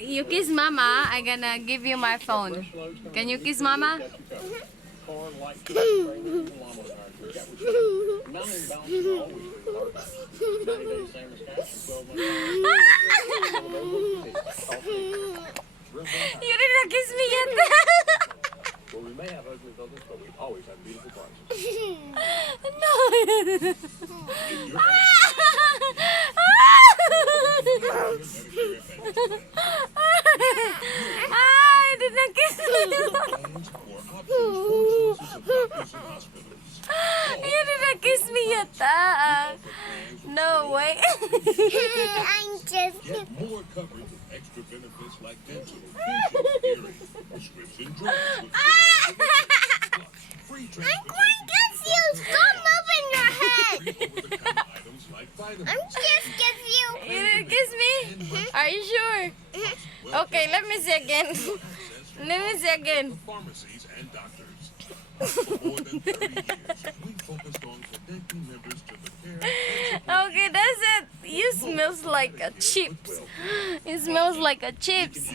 you kiss Mama, I'm gonna give you my phone. Can you kiss Mama? You didn't kiss me yet. Well, we may have ugly buildings, but we always have beautiful cars. No. I didn't kiss you didn't kiss me yet. No way. I'm just. Get more coverage with extra benefits like dental, vision, hearing, prescription drugs with free I'm going to kiss you. Stop moving your head. over-the-counter items like vitamins. I'm just kiss you. You didn't kiss me? Are you sure? Okay, let me see again. Let me see again. Pharmacies and doctors. For more than 30 years, we focused on connecting members to the care and support. Okay, that's it. You smells like a chips. It smells like a chips.